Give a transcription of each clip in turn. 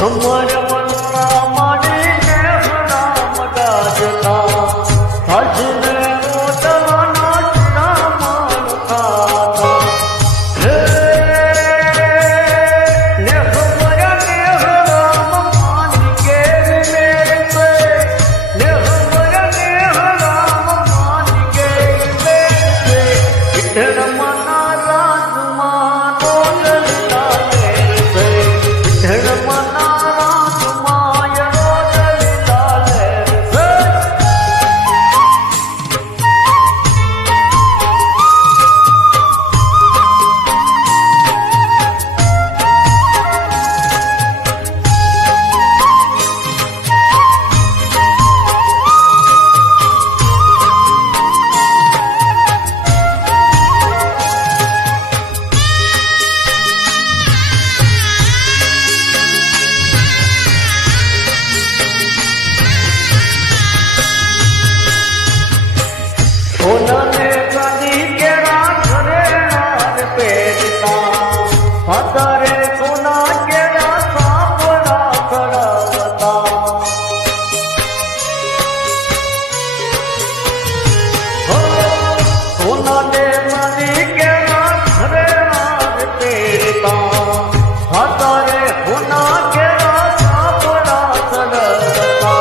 અમર મનના માડીને રામ ગાજતા ભજને રોટવાના ચૂડા માણતા હે ને ખબર ને રામ માની કે મેરે ને ખબર ને રામ માની કે મેરે વિઠ્ઠલ મના રાજમાં રોટલા લે વિઠ્ઠલ મના સોનાને ચાંદી કેળા ઘરે હાર પહેરતા ફાતરે સોના કેળા સાપડા ચડાવતા સોનાને ચાંદી કેળા ઘરે હાર પહેરતા ફાતરે સોના કેળા સાપડા ચડાવતા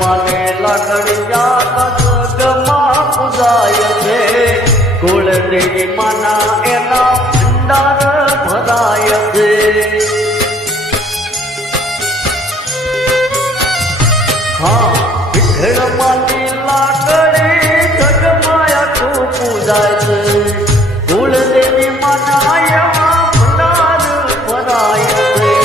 માને લાકડિયા જગમાં પૂજાય છે કુળદેવી માના એના ભંડાર ભરાય છે હા વિઠ્ઠલ માની લાકડી જગમાં આખું પૂજાય છે કુળદેવી માના એવા ભંડાર ભરાય છે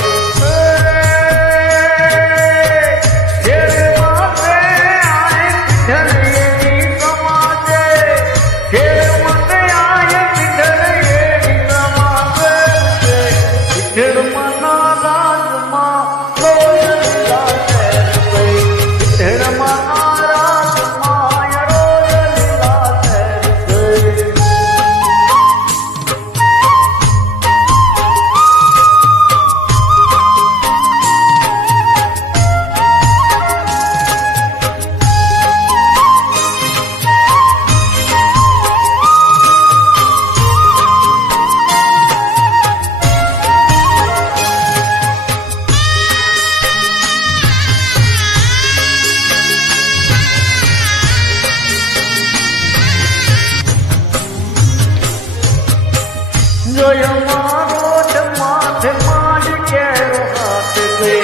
જોય મારો માથે માંડ કેરો હાથ છે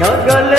નગલ